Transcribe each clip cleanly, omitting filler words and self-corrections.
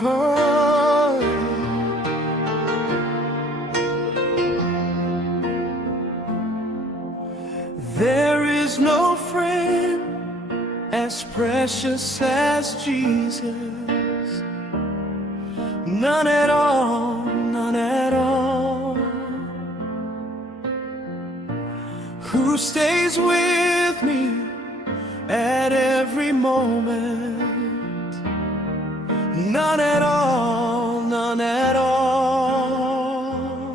Oh, there is no friend as precious as Jesus. None at all, none at all. Who stays with me at every moment. None at all, none at all.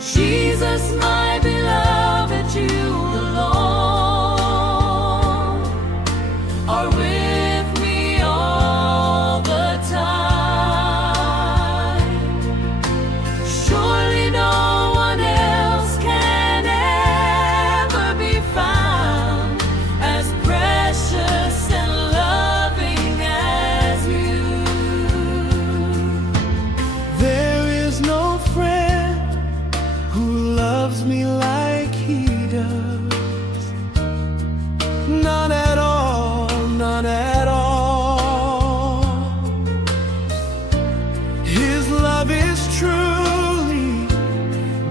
Jesus, my beloved, you alone are with me all the time. Surely no one else can ever be found as precious and loving as you. There is no friend who loves me like he does. None at all, none at all. His love is truly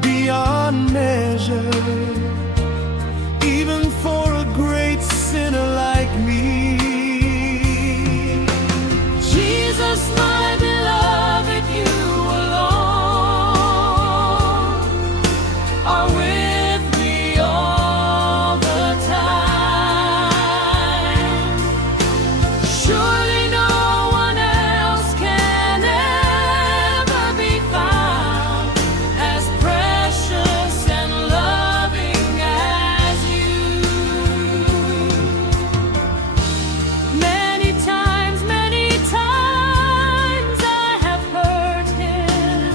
beyond measure, even for a great sinner like me. Jesus, my beloved, you alone are with me all the time. Surely no one else can ever be found as precious and loving as you. Many times I have hurt him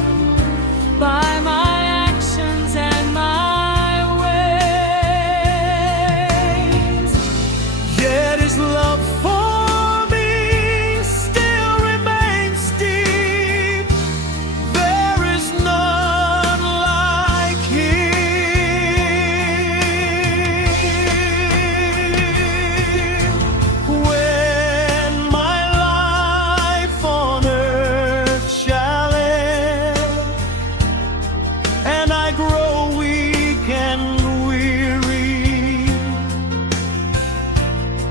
by my actions and my ways. Yet his love for me still remains deep. There is none like him. When my life on earth shall end, and I grow weak and weary,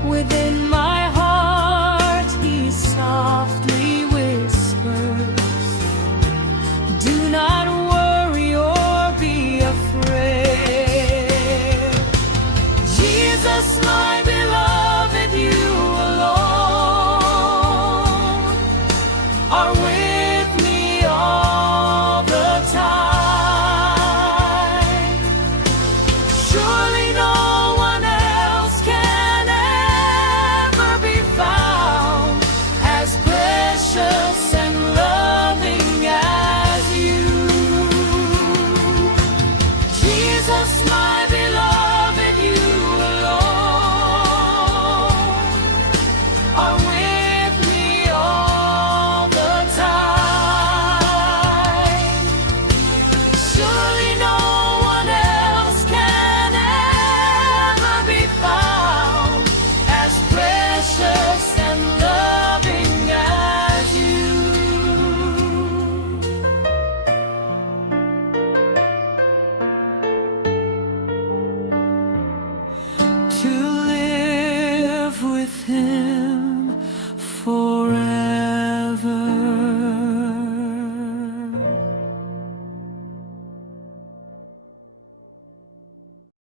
Within my heart he softly whispers, do not worry or be afraid. Jesus, my beloved, you alone are with me all the time. Surely no one else can ever be found as precious and loving as you. Jesus, my beloved, you alone are with me all the time. Surely no one else can ever be found as precious and loving as you. to live with him forever.